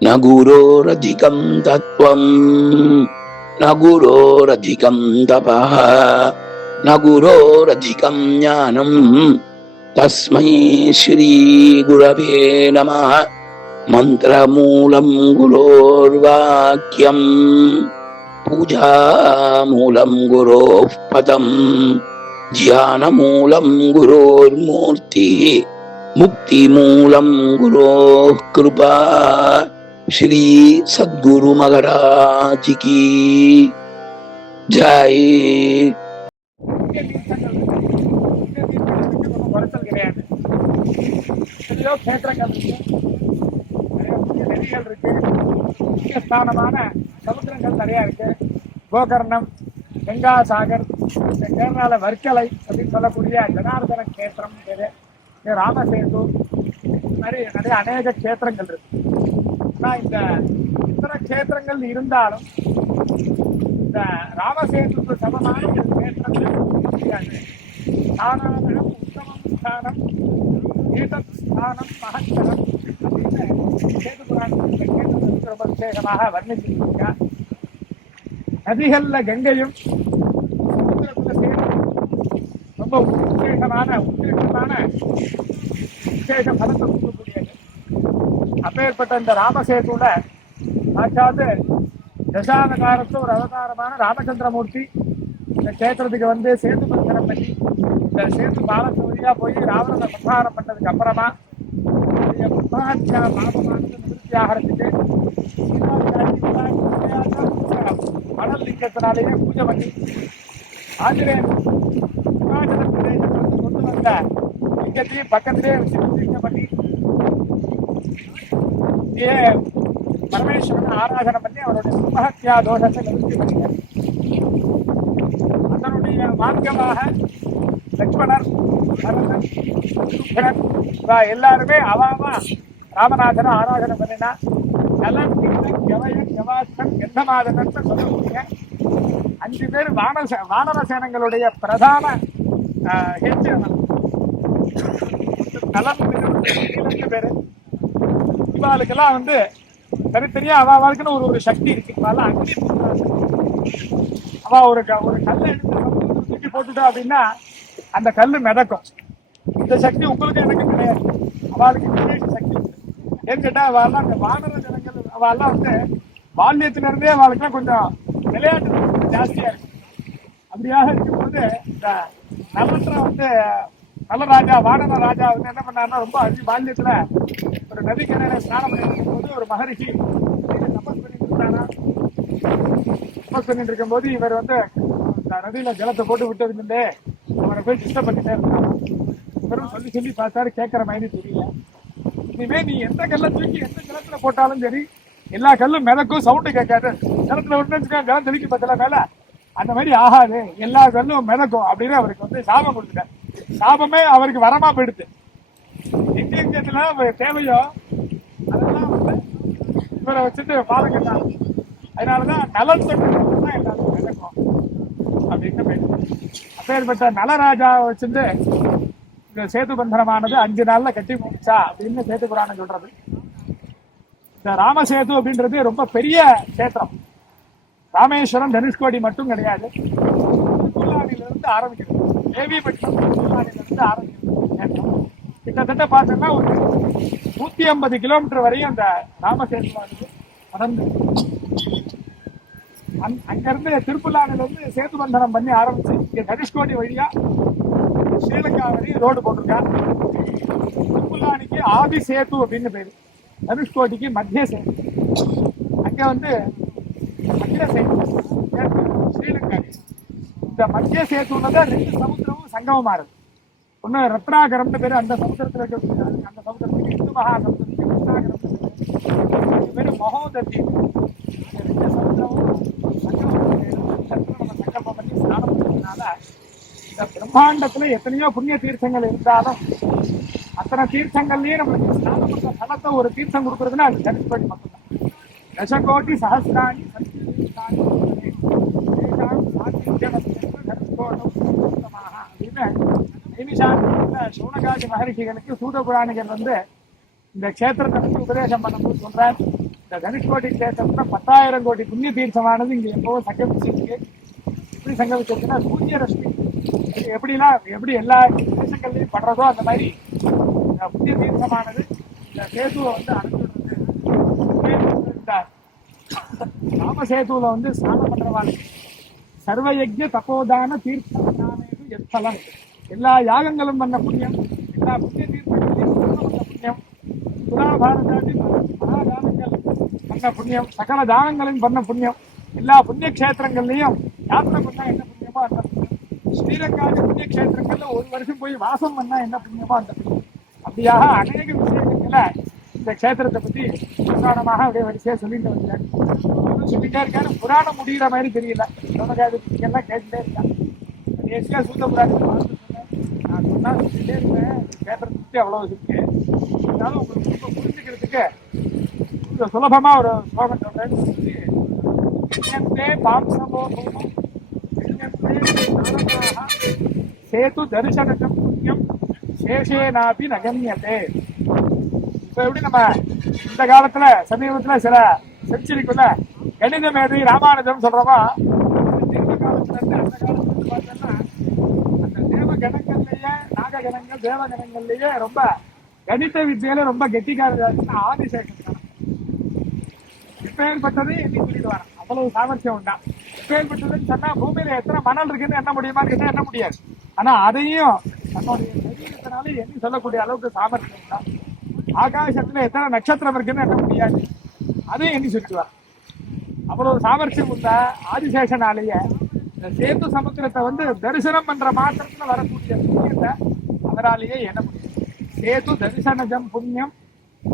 न गुरोरधिकं तत्त्वं न गुरोरधिकं तपः न गुरोरधिकं ज्ञानं तस्मै श्री गुरवे नमः। मंत्रमूलं गुरोर्वाक्यं पूजामूलं गुरोः पदं ध्यानमूलं गुरोर्मूर्तिः मुक्तिमूलं गुरोः कृपा। श्री सद्गुरु महाराज की जय। நதிகள் இருக்கு, முக்கியஸ்தானமான சமுத்திரங்கள் நிறைய இருக்கு. கோகர்ணம், கங்கா சாகர், இந்த கேரளால வர்க்கலை அப்படின்னு சொல்லக்கூடிய ஜனார்தன கேத்திரம் பேரு, ராமசேது, நிறைய அநேக கேத்திரங்கள் இருக்கு. ஆனா இந்த இத்தனை கேத்திரங்கள் இருந்தாலும் இந்த ராமசேதுக்கு சமமான ஒரு கேத்திரங்கள் முடியாது. ஸ்தானானம் உத்தமம் ஸ்தானம் ஏதத் ஸ்தானம் மகத்தரம் அப்படின்னு சேது புராணத்தில் கேத்திரத்துக்கு ரொம்ப விசேஷமாக வர்ணிச்சிருக்கார். நதிகள்ல கங்கையும் சமுத்திரத்துல சேது ரொம்ப விசேஷமான விசேஷ பலத்தை கொடுக்கக்கூடியது. அப்பேற்பட்ட இந்த ராமசேதுல சாட்சாத்து தசாவதாரத்துல ஒரு அவதாரமான ராமச்சந்திரமூர்த்தி இந்த கேத்திரத்துக்கு வந்து சேது பந்தனம் பண்ணி இந்த சேது பாலத்து வழியா போய் ராவணனை சம்ஹாரம் பண்ணதுக்கு அப்புறமா பிரம்மாத்தியா பாபமானது நிவர்த்தி ஆகிறதுக்கு மணல் லிங்கத்தினாலேயே பூஜை பண்ணி ஆஞ்சநேயன் இமாச்சல பிரதேசத்தை வந்து கொண்டு வந்த லிங்கத்தையும் பக்கத்திலே வச்சு பூஜை பண்ணி பரமேஸ்வரன் ஆராதனை பண்ணி அவருடைய பிரம்மஹத்யா தோஷத்தை நிவர்த்தி பண்ணினார். அதனுடைய மார்க்கமாக லட்சுமணர், பரதன், சுக்ரன் எல்லாருமே அவாமா ராமநாதனை ஆராதனை பண்ணினா. நலன், கிண்ணன், யவயன், யவாஸ்கன், கந்தமாதனன் சொல்லக்கூடிய 5 பேர் வானர சேனங்களுடைய பிரதான நலன் பேரு. இவாளுக்கெல்லாம் வந்து தனித்தனியா அவளுக்குன்னு ஒரு சக்தி இருக்கு. அக்னி அவ ஒரு கல்லை எடுத்து தூக்கி போட்டுட்டா அப்படின்னா அந்த கல்லு மிதக்கும். இந்த சக்தி உங்களுக்கு எனக்கு கிடையாது, அவளுக்கு விசேஷ சக்தி இருக்கு. ஏன்னு கேட்டா அவெல்லாம் அந்த வானர ஜனங்கள் அவெல்லாம் வந்து பால்யத்தில இருந்தே அவளுக்குலாம் கொஞ்சம் விளையாட்டு ஜாஸ்தியா இருக்கு. அப்படியாக இருக்கும்போது இந்த நலத்துல வந்து நலராஜா வானர ராஜா வந்து என்ன பண்ணாருன்னா ரொம்ப பால்யத்துல ஒரு நதிக்கரையில ஸ்நானம் பண்ணிட்டு போது ஒரு மகரிஷி தபஸ் பண்ணிட்டு இருக்கும்போது இவர் வந்து நதியில ஜலத்தை போட்டு விட்டு அவரை போய் டிஸ்டர்ப் பண்ணிட்டே இருந்தாங்க. இவரும் சொல்லி பார்த்தாரு, கேட்கற மாதிரி தெரியல. இனிமே நீ எந்த கல்லை தூக்கி எந்த ஜலத்துல போட்டாலும் சரி எல்லா கல்லும் மிதக்கும், சவுண்டு கேட்காது. ஜலத்துல விட்டு ஜலம் தெளிக்க பத்தல மேல அந்த மாதிரி ஆகாது, எல்லா கல்லும் மிதக்கும் அப்படின்னு அவருக்கு வந்து சாபம் கொடுத்துட்டார். சாபமே அவருக்கு வரமா போயிடுது. எங்கெங்கத்துல தேவையோ அதெல்லாம் வந்து இவரை வச்சுட்டு பாலம் கட்டாங்க. அதனாலதான் நலன் தொட்டு எல்லாரும் மிதக்கும் அப்படின்னு போயிடுது. அப்பேற்பட்ட நலராஜா வச்சுட்டு இந்த சேது பந்தனமானது 5 நாள்ல கட்டி முடிச்சா அப்படின்னு சேது புராணம் சொல்றது. இந்த ராமசேது அப்படின்றது ரொம்ப பெரிய கேத்திரம். ராமேஸ்வரம், தனுஷ்கோடி மட்டும் கிடையாது, திருப்புல்லானிலிருந்து ஆரம்பிக்கிறது, தேவிபட்சம் திருப்புல்லானிலிருந்து ஆரம்பிக்கிறது. கிட்டத்தட்ட பார்த்தோம்னா ஒரு 150 கிலோமீட்டர் வரையும் அந்த ராமசேதுவானது நடந்து அங்கிருந்து திருப்புல்லானிலிருந்து சேது பந்தனம் பண்ணி ஆரம்பிச்சு இங்க தனுஷ்கோடி வழியா ஸ்ரீலங்கா வரையும் ரோடு போட்டிருக்கான். திருப்புல்லானிக்கு ஆதி சேது அப்படின்னு பேரு, தனுஷ்கோடிக்கு மத்திய சேது. அங்க வந்து மத்திய சேது ஸ்ரீலங்கா. இந்த மத்திய சேதுன்னதான் 2 சமுத்திரமும் சங்கமமா இருக்கு. ஒண்ணு ரத்னாகரம்னு பேரு, அந்த சமுத்திரத்துல இருக்கக்கூடிய அந்த சமுத்திரத்துக்கு இந்து மகா சமுத்திரத்துக்கு ரத்னாகரம் பேரு. மகோதத்தி 2 சமுத்திரமும் சங்கல்பம் பண்ணி ஸ்நானம் பண்ணதுனால இந்த பிரம்மாண்டத்துல எத்தனையோ புண்ணிய தீர்த்தங்கள் இருந்தாலும் அத்தனை தீர்த்தங்கள்லயே நம்மளுக்கு ஸ்நானம் பண்ற பலத்தை ஒரு தீர்த்தம் கொடுக்கறதுன்னா அது தனுஷ்கோடி மட்டும்தான். தசகோடி சஹசிராணி சூனகாதி மகரிஷிகளுக்கு சூத புராணிகர் வந்து இந்த கஷேத்திரத்தை பற்றி உபதேசம் பண்ணும்போது சொல்றார், இந்த தனுஷ்கோடி கஷேத்திரத்துல 10,000 கோடி புண்ணிய தீர்த்தமானது இங்க எப்பவும் சங்கமிச்சிருக்கு. எப்படி சங்கமிச்சிருக்குன்னா சூரிய ரஷ்மி எப்படி எல்லா தேசங்கள்லயும் படுறதோ அந்த மாதிரி இந்த புண்ணிய தீர்த்தமானது இந்த சேதுவை வந்து அடைஞ்சுடுறது. இந்த ராமசேதுல வந்து ஸ்நானம் பண்றவாள் சர்வயஜ்ஞ தபோதான தீர்த்தம் எத்தலம், எல்லா யாகங்களும் பண்ண புண்ணியம், எல்லா புண்ணிய தீர்த்தங்களையும் பண்ண புண்ணியம், புராண பாரதாதி மகாதானங்கள் பண்ண புண்ணியம், சகல தானங்களையும் பண்ண புண்ணியம், எல்லா புண்ணிய கஷேத்திரங்கள்லையும் யாத்திரை பண்ணா என்ன புண்ணியமோ அந்த புண்ணியம், ஸ்ரீரங்காதி புண்ணிய கஷேத்திரங்கள்ல ஒரு வருஷம் போய் வாசம் பண்ணா என்ன புண்ணியமோ அந்த புண்ணியம். அப்படியாக அநேக விஷயங்கள்ல இந்த கஷேத்திரத்தை பத்தி புராணமாக அப்படியே வரிசையா சொல்லிட்டு வந்தாரு. சொல்லிட்டே இருக்காரு. புராணம் முடிகிற மாதிரி தெரியல. எல்லாம் கேட்டுட்டே இருக்கான். தேசியா சூத்த புராணம் நான் சொன்னா சொல்லிட்டே இருப்பேன். கஷேத்திரத்தை பத்தி அவ்வளவு இருக்கு. இருந்தாலும் உங்களுக்கு ரொம்ப புரிஞ்சுக்கிறதுக்கு கொஞ்சம் சுலபமா ஒரு ஸ்லோகம் சொல்றேன்னு சொல்லி சேது தரிசனம் புண்ணியம் சேஷேனாபி நகமியதே. இப்ப எப்படி நம்ம இந்த காலத்துல சமீபத்துல சில செஞ்சுரிக்குள்ள கணித மேதை ராமானுஜம் சொல்றோமா, இந்த காலத்துல இருந்து அந்த காலத்துல இருந்து பார்த்தோம்னா அந்த தேவ கணங்கள்லயே நாககணங்கள் தேவகணங்கள்லயே ரொம்ப கணித வித்தியில ரொம்ப கெட்டிக்காரர்கள் ஆதிசேஷன் தான். இப்பேற்பட்டது எண்ணி சொல்லிட்டு வரேன். அவ்வளவு சாமர்த்தியம் உண்டா. இப்பேற்பட்டதுன்னு சொன்னா பூமியில எத்தனை மணல் இருக்குன்னு எண்ண முடியுமான்னு கேட்டா எண்ண முடியாது. ஆனா அதையும் தன்னுடைய சரீரத்தினால எண்ணி சொல்லக்கூடிய அளவுக்கு சாமர்த்தியம் உண்டா. ஆகாசத்துல எத்தனை நட்சத்திரம் இருக்குன்னு எண்ண முடியாது, அதையும் எண்ணி சொல்லிடுவார். அவ்வளவு சாமர்த்தியம் உள்ள ஆதிசேஷனாலேயே இந்த சேது சமுத்திரத்தை வந்து தரிசனம் பண்ற மாத்திரத்துல வரக்கூடிய புண்ணியத்தை அவராலேயே எண்ண முடியும். சேது தரிசனஜம் புண்ணியம்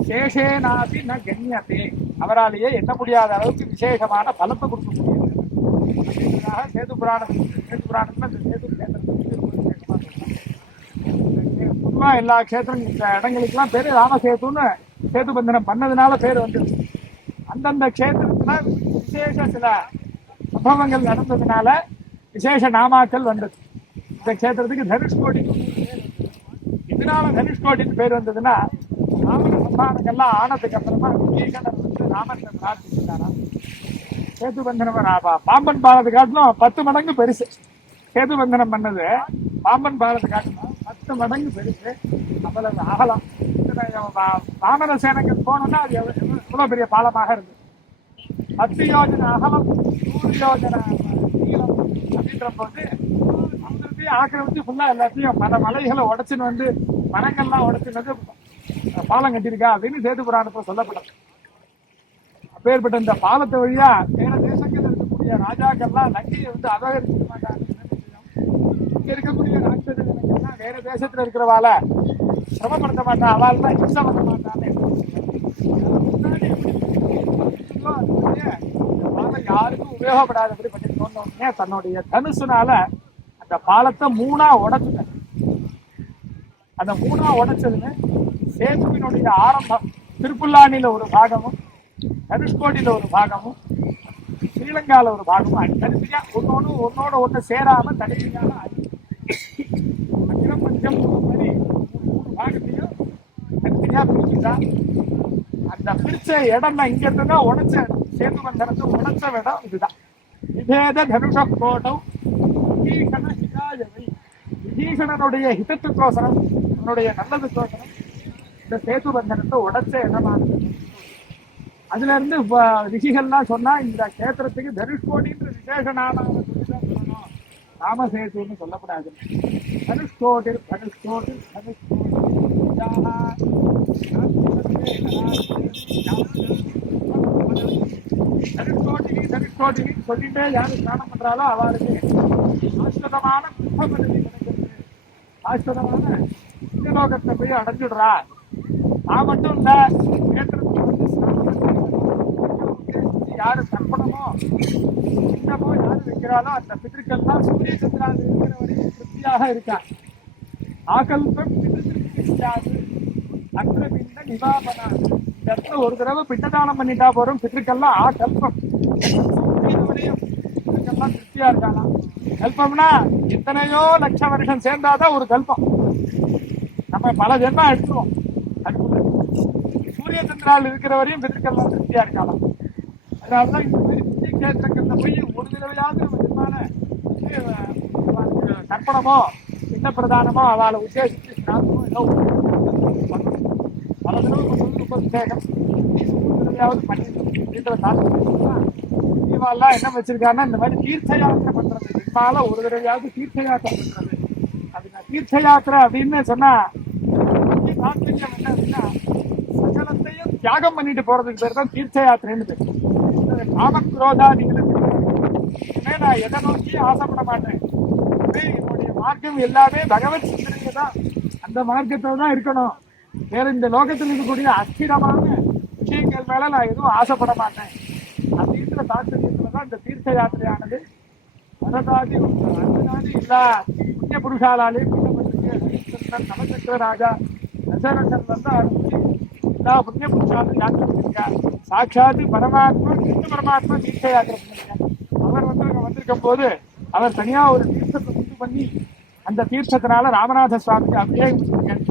சேஷேனாபி ந கண்யத்தே, அவராலேயே எண்ண முடியாத அளவுக்கு விசேஷமான பலத்தை கொடுக்கக்கூடியது. சேது புராணத்துல இந்த சேது கேத்திரத்தை பொதுவா எல்லா கேத்திரம் இந்த இடங்களுக்கு எல்லாம் பேரு ராமசேதுன்னு சேது பந்தனம் பண்ணதுனால பேரு வந்து அந்தந்த கஷேத்திரத்துல விசேஷ சில சம்பவங்கள் நடந்ததுனால விசேஷ நாமாக்கள் வந்தது. இந்த கஷேத்திரத்துக்கு தனுஷ்கோடின்னு பேர். இதனால தனுஷ்கோடின்னு பேர் வந்ததுன்னா ராமன் சம்பானங்கள்லாம் ஆனதுக்கு அப்புறமா விபீஷணர் வந்து ராமன் பிரார்த்திச்சிருக்காரா. சேது பந்தனம் பாம்பன் பாலத்தை காட்டிலும் 10 மடங்கு பெருசு. சேது பந்தனம் பண்ணது பாம்பன் பாலத்தை காட்டிலும் 10 மடங்கு பெருசு. அவ்வளவு அகலம். வாமன சேனங்கள் போனோம்னா அது எவ்வளவு பெரிய பாலமாக இருக்கு. 10 யோஜனை அகலம் 100 யோஜனை நீளம் அப்படின்ற போது அவங்களுக்கையும் ஆக்கிரமிச்சு ஃபுல்லா எல்லாத்தையும் பல மலைகளை உடைச்சுன்னு வந்து மரங்கள்லாம் உடைச்சுன்னு வந்து பாலம் கட்டியிருக்கா அப்படின்னு சேது புராணத்துல சொல்லப்பட்டது. அப்பேற்பட்ட இந்த பாலத்தை வழியா வேற தேசங்கள் இருக்கக்கூடிய ராஜாக்கள்லாம் லங்கையை வந்து அபகரிக்க மாட்டாங்க. இங்க இருக்கக்கூடிய ராட்சத ஜனங்கள்லாம் வேற தேசத்துல இருக்கிறவால சிரமப்படுத்த மாட்டான், அவள் தான் ஹிம்சை பண்ண மாட்டான்னு யாருக்கும் உபயோகப்படாதபடி பண்ணிருக்கோன்னு தன்னுடைய தனுசுனால அந்த பாலத்தை 3ஆ உடைச்சுட்டேன். அந்த 3ஆ உடைச்சதுன்னு சேதுவினுடைய ஆரம்பம் திருப்புல்லானில ஒரு பாகமும் தனுஷ்கோடியில ஒரு பாகமும் ஸ்ரீலங்கால ஒரு பாகமும் தனித்தனியா ஒன்னோட ஒண்ணு சேராம தனித்தனியாக அகிரபஞ்சம் மாதிரி 3 பாகத்தையும் தனித்தனியா பிரிச்சுதான். அந்த பிரிச்ச இடம் தான் இங்க இருந்துன்னா உடைச்ச சேது பந்தனத்தை உடைச்ச இடம் இதுதான். விபேத தனுஷ கோட்டம் விபீஷண ஹிதாயவை, விபீஷணனுடைய ஹிதத்துக்கோசரம் அவனுடைய நல்லதுக்கோசரம் இந்த சேது பந்தனத்தை உடைச்ச இடமானது. அதுல இருந்து ரிஷிகள்லாம் சொன்னா இந்த கேத்திரத்துக்கு தனுஷ்கோடின்ற விசேஷ நாம சொல்லிதான் சொல்லணும், ராமசேதுன்னு சொல்லக்கூடாது. தனுஷ்கோடி தனுஷ்கோடி தனுஷ்கோடி சொல்லிட்டே யாரு ஸ்நானம் பண்றாலோ அவளுக்கு சாஸ்வதமான குற்றபதி கிடைக்கிறது, சாஸ்வதமான லோகத்தை போய் அடைஞ்சுடுறா. நான் மட்டும் இல்ல, கேத்திரத்துக்கு வந்து யாரு தர்ப்பணமோ இன்னமோ யாரு வைக்கிறாளோ அந்த பிதற்கள் தான் சூரிய சந்திரால் இருக்கிற வரையும் திருப்தியாக இருக்கா. ஆகல்பம் பிதற்காது அற்ற பின்ன நிவாபனா. இந்த இடத்துல ஒரு தடவை பிண்டதானம் பண்ணிட்டா போறோம். பிதற்கள்லாம் ஆகல்பம் வரையும் பிதற்கள்லாம் திருப்தியா இருக்கானா. கல்பம்னா எத்தனையோ லட்சம் வருஷம் சேர்ந்தாதான் ஒரு கல்பம். நம்ம பல ஜென்மா எடுத்துருவோம். அதுக்குள்ள சூரிய சந்திரால் இருக்கிற வரையும் பிதற்கள்லாம் திருப்தியா இருக்கலாம். அதனாலதான் இந்த மாதிரி புண்ணிய கஷேத்திரங்கள்ல போய் ஒரு தடவையாவது நம்ம ஜென்மால தர்ப்பணமோ சின்ன பிரதானமோ அவளை உத்தேசித்து ஸ்நானமோ ஏதோ பல தடவை கொண்டு ரொம்ப விசேஷம். ஒரு தடவையாவது பண்ணிடலாம். இவாள்லாம் என்ன வச்சிருக்காங்கன்னா இந்த மாதிரி தீர்த்த யாத்திரை பண்றது, ஜென்மால ஒரு தடவையாவது தீர்த்த யாத்திரை பண்றது. அது தீர்த்த யாத்திரை அப்படின்னு சொன்னா தாத்பரியம் என்ன அப்படின்னா சகலத்தையும் தியாகம் பண்ணிட்டு போறதுக்கு பேர் தான் தீர்த்த யாத்திரைன்னு பேர். காமக்ரோதாதிகளுக்கு நான் எதை நோக்கி ஆசைப்பட மாட்டேன். என்னுடைய மார்க்கம் எல்லாமே பகவத் சிந்தனையை தான், அந்த மார்க்கத்தை தான் இருக்கணும். வேற இந்த லோகத்தில் இருக்கக்கூடிய அஸ்திரமான விஷயங்கள் மேல நான் எதுவும் ஆசைப்பட மாட்டேன் அப்படின்ற தாத்பரியத்துலதான் இந்த தீர்த்த யாத்திரையானது வரதாதி எல்லா புண்ணிய புருஷாலாலையும் ஹரிச்சந்திரன் நவசக்கர ராஜா தசரதன் வந்து ஆரம்பிச்சு எல்லா புண்ணிய புருஷாலும் யாத்திரை பண்ணிருக்கார். சாட்சாத்து பரமாத்மா கிருஷ்ண பரமாத்மா தீர்த்த யாத்திரை பண்ணிருக்கார். அவர் வந்து அங்க வந்திருக்கும் போது அவர் தனியா ஒரு தீர்த்தத்தை உண்டு பண்ணி அந்த தீர்த்தத்தினால ராமநாத சுவாமிக்கு அபிஷேகம் பண்ணிருக்காரு.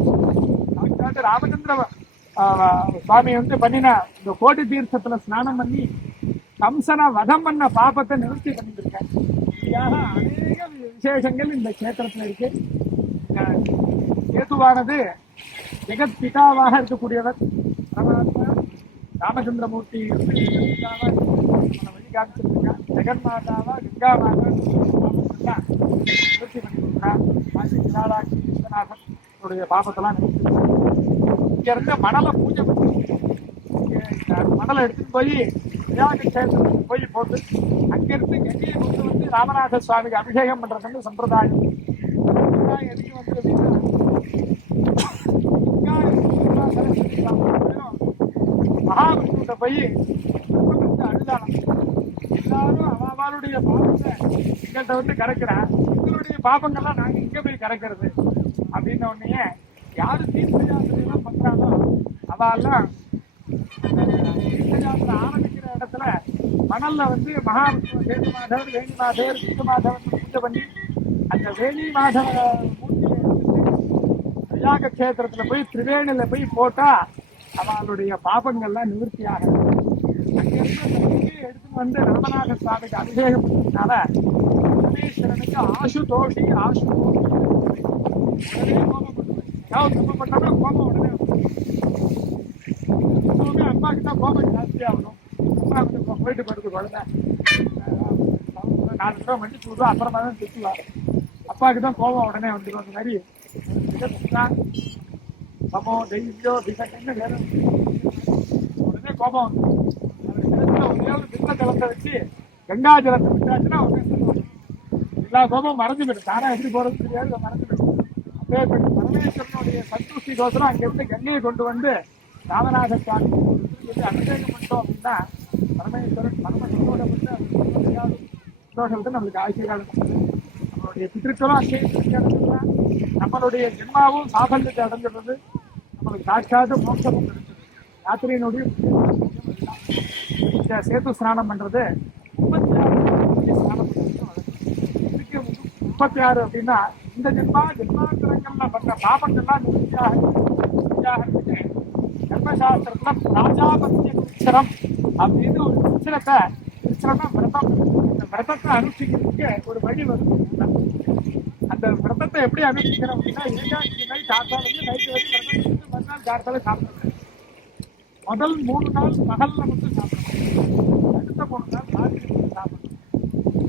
ராமச்சந்திர சுவாமி வந்து பண்ணின இந்த கோடி தீர்த்தத்துல ஸ்நானம் பண்ணி கம்சனை வதம் பண்ண பாபத்தை நிவர்த்தி பண்ணிட்டு இருக்காரு. இப்படியாக அநேக விசேஷங்கள் இந்த கஷேத்திரத்துல இருக்கு. கேதுவானது ஜெகத் பிதாவாக இருக்கக்கூடியவர் பரமாத்மா ராமச்சந்திரமூர்த்தி வழி காமிச்சிருக்கார். ஜெகன்மாதாவா கங்கா மாதா நிவர்த்தி பண்ணிருக்கிறார். விஸ்வநாதனுடைய பாபத்தெல்லாம் இங்க இருந்து மணலை பூஜை பண்ணி மணலை எடுத்துட்டு போய் கஷேத்திரத்துக்கு போய் போட்டு அங்கிருந்து கங்கையை கொண்டு வந்து ராமநாத சுவாமிக்கு அபிஷேகம் பண்றதுன்னு சம்பிரதாயம். எதுக்கு வந்து மகாவிஷ்ணுட்ட போய் அழுதானம் எல்லாரும் அவளுடைய பாவத்தை எங்கள்கிட்ட வந்து கறக்குறேன், உங்களுடைய பாபங்கள்லாம் நாங்க எங்க போய் கறக்கிறது அப்படின்ன உடனே யாரு தீர்த்த யாத்திரையெல்லாம் பண்றாங்களோ அவெல்லாம் தீர்த்த யாத்திரை ஆரம்பிக்கிற இடத்துல மணல்ல வந்து மகாவிஷ்ணு சேது மாதவர் வேணி மாதவர் சிந்து மாதவன் பூஜை பண்ணி அந்த வேணி மாதவ மூர்த்தியை பிரயாக கஷேத்திரத்துல போய் திரிவேணில போய் போட்டா அவளுடைய பாபங்கள்லாம் நிவர்த்தியாக எடுத்துட்டு வந்து ராமநாத சுவாமிக்கு அபிஷேகம் பண்ணதுனால பரமேஸ்வரனுக்கு ஆசுதோஷி உடனே கோபம் ஏதாவது தப்பு பண்ணாலும் கோபம் உடனே எப்பவுமே அம்மாக்கு தான் கோபம் ஜாஸ்தி ஆகணும். அம்மா வந்து போயிட்டு போயிட்டு குழந்தை 4 ரூபா மன்னிச்சு விடுவோம், அப்புறமா தான் திட்டுவார். அப்பாவுக்கு தான் கோபம் உடனே வந்துடும். அந்த மாதிரி சமோ தைரியோ விசக்கன்னு வேற உடனே கோபம் வந்து விண்ண ஜலத்தை வச்சு கங்கா ஜலத்தை விட்டாச்சுன்னா எல்லா கோபமும் மறைஞ்சு போயிடும். தானா எப்படி போறது தெரியாது, மறைஞ்சு போயிடும். பரமேஸ்வரனுடைய சந்துஷ்டிக்கோசரம் அங்கிருந்து கங்கையை கொண்டு வந்து ராமநாத சுவாமி அபிஷேகம் பண்ணோம் அப்படின்னா பரமேஸ்வரன் பரம சந்தோஷத்தை நம்மளுக்கு ஆசீர்வாதம் பண்ணுறது. நம்மளுடைய பித்திருக்களும் அங்கே நம்மளுடைய ஜென்மாவும் சாஃபல்யத்தை அடைஞ்சிடுறது, நம்மளுக்கு சாட்சாத்து மோட்சமும் கிடைச்சது. யாத்திரையினுடைய இந்த சேது ஸ்நானம் பண்றது 36 ஸ்நானம் பண்றது. 36 அப்படின்னா இந்த ஜென்மாந்திரங்கள்ல பண்ற பாபங்கள்லாம் நிவர்த்தியாக தர்மசாஸ்திரத்துல ராஜாபத்திய கிருச்சரம் அப்படின்னு ஒரு கிருச்சரம்னா விரதம். இந்த விரதத்தை அனுஷ்டிக்கிறதுக்கு ஒரு வழி வருது. அந்த விரதத்தை எப்படி அனுஷ்டிக்கிறோம் அப்படின்னா ஏகாட்சி நாள் காத்தால நைட்டு வரைக்கும் விரதம் மறுநாள் காத்தால சாப்பிடுறது. முதல் 3 நாள் பகல்ல மட்டும் சாப்பிடணும், அடுத்த 3 நாள் ராத்திரி சாப்பிடணும்,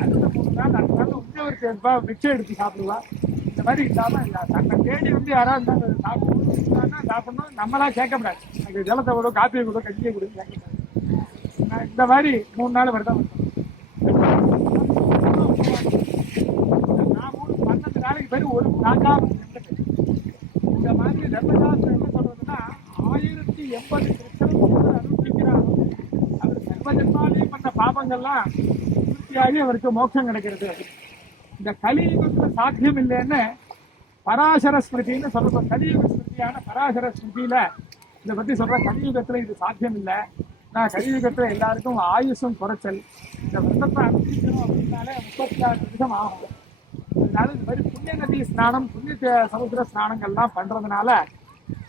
அடுத்த 3 நாள் அடுத்த நாள் உஞ்சவருக்கு எடுப்பா மிச்சம் எடுத்து சாப்பிடுவா. இந்த மாதிரி இல்லாம தன்னை தேடி வந்து யாராவது சாப்பிடணும், நம்மளா கேட்கக்கூடாது. எனக்கு ஜலத்தை கூட காப்பியை கூட கஞ்சியை கூட கேட்கக்கூடாது. இந்த மாதிரி 3 நாள் விரதம் நான் 12 நாளைக்கு பேர் ஒரு நாக்கா. இந்த மாதிரி தர்மசாஸ்திரம் என்ன சொல்றதுன்னா 1080 கிருஷ்ணன் அனுஷ்டிக்கிறார். அவர் சர்வஜன்மாலே பண்ண பாபங்கள்லாம் திருப்தியாகி அவருக்கு மோட்சம் கிடைக்கிறது. இந்த கலியுகத்துல சாத்தியம் இல்லைன்னு பராசர ஸ்மிருதின்னு சொல்றோம். கலியுக ஸ்மிருதியான பராசர ஸ்மிருதியில இதை பத்தி சொல்ற. கலியுகத்துல இது சாத்தியம் இல்லை. நான் கலியுகத்துல எல்லாருக்கும் ஆயுசும் குறைச்சல். இந்த விரதத்தை அனுஷ்டிக்கணும் அப்படின்னாலே 36 நிமிஷம் ஆகும். அதனால இந்த மாதிரி புண்ணிய நதி ஸ்நானம், புண்ணிய சமுத்திர ஸ்நானங்கள்லாம் பண்றதுனால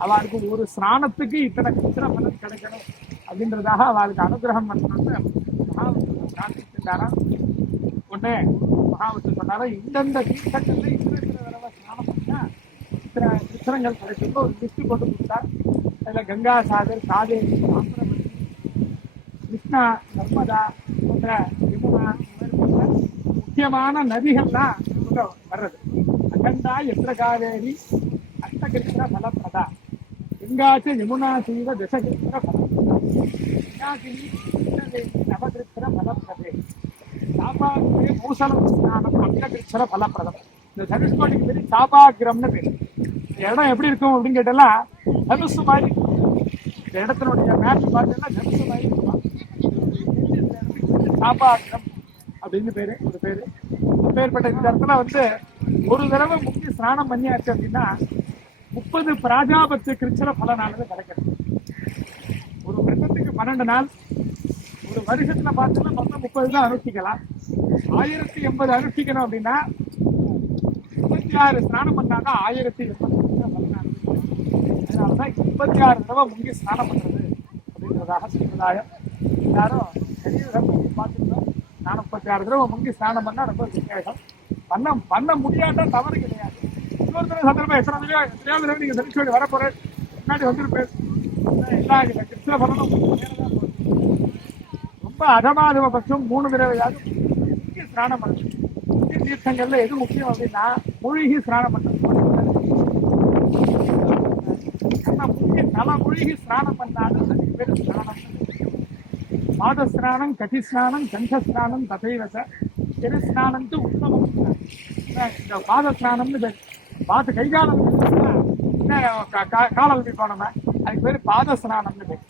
அவருக்கு ஒரு ஸ்நானத்துக்கு இத்தனை பலன் கிடைக்கணும் அப்படின்றதாக அவளுக்கு அனுகிரகம் பண்ணணும்னு மகாவிஷ்ணு பிரார்த்திச்சிருந்தாராம். ஒண்ணு மகாவிஷ்ணு சொன்னாலும் இந்தந்த தீர்த்தங்கள்ல இத்தனை தடவை ஸ்நானம் பண்ணா இத்தனை கிருஷ்ணங்கள் கிடைக்கும் ஒரு லிஸ்ட் போட்டு கொடுத்தார். அதுல கங்கா சாகர், காவேரி, ஆந்திரபதி, கிருஷ்ணா, நர்மதா போன்ற யமுனா இந்த மாதிரி போன்ற முக்கியமான நதிகள்லாம் உள்ள வர்றது. அகண்டா எத்திர காவேரி அஷ்டகிருஷ்ண பலப்பிரதா கங்காச்ச யமுனா சீவ தசகிருஷ்ண பலப்பிரதா கங்காசினி கிருஷ்ணவேணி நவகிருஷ்ண பலப்பிரதே சாபாகிரே மூசலம் ஸ்நானம் அங்ககிருஷ்ண பலப்பிரதம். இந்த தனுஷ்கோடிக்கு பேரு சாபாகிரம்னு பேரு. இந்த இடம் எப்படி இருக்கும் அப்படின்னு கேட்டா தனுசு மாதிரி. இந்த இடத்தினுடைய மேப் பார்த்தீங்கன்னா தனுசு மாதிரி இருக்கும். சாபாகிரம் அப்படின்னு பேரு ஒரு பேரு. அப்பேற்பட்ட இந்த இடத்துல வந்து ஒரு தடவை முக்கிய ஸ்நானம் பண்ணியாச்சு அப்படின்னா 30 பிராஜாபத்து கிருஷ்ண பலனானது கிடைக்கிறது. ஒரு வருஷத்துக்கு 12 நாள், ஒரு வருஷத்துல பார்த்தோம்னா மொத்தம் 30 தான் அனுஷ்டிக்கலாம். 1080 அனுஷ்டிக்கணும் அப்படின்னா 26 ஸ்நானம் பண்ணாதான் 1080 பலனானது. அதனாலதான் 26 தடவை முக்கிய ஸ்நானம் பண்றது அப்படின்றதாக சம்பிரதாயம். எல்லாரும் பார்த்துருந்தோம். நான் 36 தடவை முங்கி ஸ்நானம் பண்ணா ரொம்ப விசேஷம். பண்ண முடியாத தவறு கிடையாது. இன்னொரு தடவை சந்தர்ப்பம் எத்தனையாவது தடவை நீங்க தனுஷ்கோடி வரப்போற முன்னாடி வந்துருப்பேன். எல்லா கிருஷ்ண பலனும் ரொம்ப அதமாதம பட்சம் 3 தடவையாவது முக்கிய ஸ்நானம் பண்ணுது. முக்கிய தீர்த்தங்கள்ல எது முக்கியம் அப்படின்னா மூழ்கி ஸ்நானம் பண்றது. தலை மூழ்கி ஸ்நானம் பண்ணாலும் அதுக்கு பேர் ஸ்நானம். பாதஸ்நானம், கட்டிஸ்நானம், கண்டஸ்நானம், ததைவச திருஸ்நானம்ட்டு உத்தமம். இந்த பாதஸ்நானம்னு பேர். பார்த்து கைகாலம் காலம் போனோம், அதுக்கு பேர் பாதஸ்நானம்னு பேர்.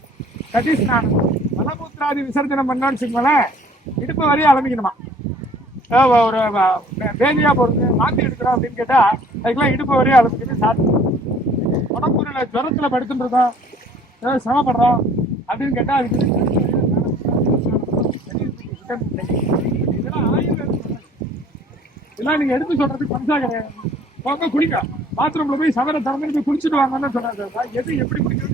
கட்டிஸ்நானம் மலமூத்திராதி விசர்ஜனம் பண்ணோன்னு வச்சுக்கோங்களேன், இடுப்பு வரையும் அலம்பிக்கணுமா. ஒரு வேதியா போறது மாத்தி எடுக்கிறோம் அப்படின்னு கேட்டா அதுக்கெல்லாம் இடுப்பு வரையும் அலம்பிக்கணும். சாப்பிட்டு உடம்புல ஜுரத்துல படுத்துட்டு இருக்கோம், ஏதாவது சிரமப்படுறோம் அப்படின்னு கேட்டா அதுக்கு இதெல்லாம் ஆயுர்வேதம். இதெல்லாம் நீங்க எடுத்து சொல்றதுக்கு பஞ்சா கிடையாது. போங்க குளிக்க, பாத்ரூம்ல போய் சவர திறந்து போய் குளிச்சுட்டு வாங்கன்னு சொன்னாங்க. எது எப்படி குளிக்கிறது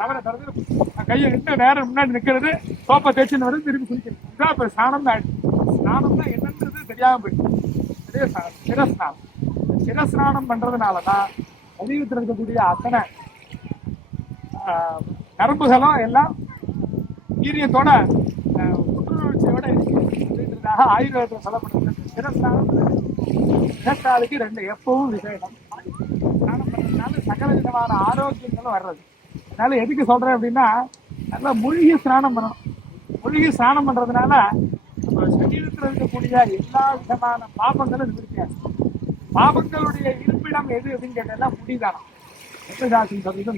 சவர திறந்து கையை நின்று நேரம் முன்னாடி நிக்கிறது, சோப்பை தேய்ச்சின்னு வருது, திருப்பி குளிக்கிறது. இதுதான் இப்ப ஸ்நானம் தான். ஸ்நானம் தான் என்னன்றது தெரியாம போயிடுச்சு. அதே சிரஸ்நானம். சிரஸ்நானம் பண்றதுனாலதான் சரீரத்தில் இருக்கக்கூடிய அத்தனை நரம்புகளும் எல்லாம் வீரியத்தோட புற்றுணர்ச்சியோட இருக்கு அப்படின்றதாக ஆயுர்வேதத்தில் சொல்லப்படுறது. சிரஸ்நானம் சிரஸ்தாலுக்கு 2 எப்பவும் விசேஷம். ஸ்நானம் பண்றதுனால சகல விதமான ஆரோக்கியங்களும் வர்றது. அதனால எதுக்கு சொல்றேன் அப்படின்னா நல்லா மூழ்கி ஸ்நானம் பண்ணணும். மூழ்கி ஸ்நானம் பண்றதுனால நம்ம சரீரத்தில் இருக்கக்கூடிய எல்லா விதமான பாபங்களும் நிவர்த்தியாகும். பாபங்களுடைய இருப்பிடம் எது அப்படின்னு கேட்டா முடிதானம்.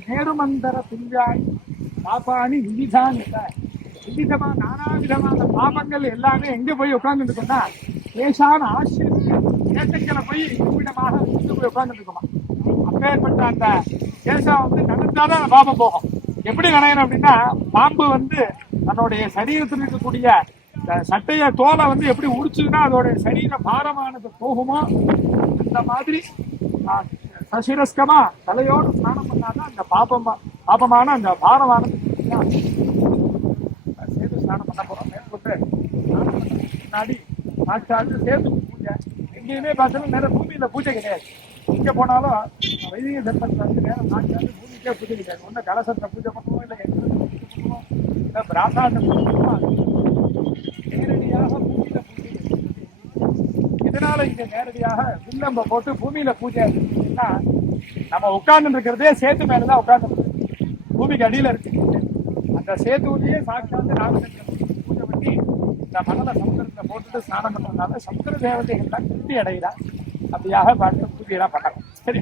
நேருமந்தர பிஞ்சாய் பாப்பாணி விவிதான் விவிதமா நானா விதமான பாபங்கள் எல்லாமே எங்க போய் உட்கார்ந்துட்டு இருக்கோம்னா லேசான ஆசிரியர் ஏற்றங்களை போய் இருப்பிடமாக போய் உட்கார்ந்துட்டு இருக்கோமா. அப்பேற்பட்ட அந்த தேசம் வந்து நடந்தாதான் அந்த பாபம் போகும். எப்படி நினைக்கணும் அப்படின்னா, பாம்பு வந்து தன்னுடைய சரீரத்தில் இருக்கக்கூடிய சட்டைய தோலை வந்து எப்படி உரிச்சுதுன்னா அதோடைய சரீர பாரமானது போகுமோ அந்த மாதிரி சசிரஸ்கமா தலையோடு ஸ்நானம் பண்ணாதான் அந்த பாபமான அந்த பாரமானது. சேது ஸ்நானம் பண்ண போறோம். மேற்கொண்டு முன்னாடி சாட்சாத்து சேது பூஜை. எங்கேயுமே பார்த்தோம்னா நேரம் பூமியில பூஜை கிடையாது. எங்க போனாலும் வைதிக தர்மத்துல வந்து நேரம் சாட்சாத்து பூமிக்கே பூஜை கிடையாது. ஒண்ணு கலசத்தை பூஜை பண்ணுவோம், இல்லை பண்ணுவோம், இல்லை பிராசாந்த பூஜை பண்ணுவோம். நேரடியாக பூமியில பூஜை. இதனால இங்க நேரடியாக வில்லம்ப போட்டு பூமியில பூஜை அப்படின்னா நம்ம உட்கார்ந்து இருக்கிறதே சேத்து மேலதான் உட்கார்ந்து, பூமிக்கு அடியில இருக்கு. அந்த சேத்துவிலேயே சாட்சாந்து நாகசங்கர் பூஜை பண்ணி இந்த மணலை சமுத்திரத்துல போட்டுட்டு ஸ்நானம் பண்றதுனால சமுத்திர தேவதைகள்லாம் திருப்தி அடைகிறார். அப்படியாக பார்த்து பூஜையெல்லாம் பண்ணலாம். சரி.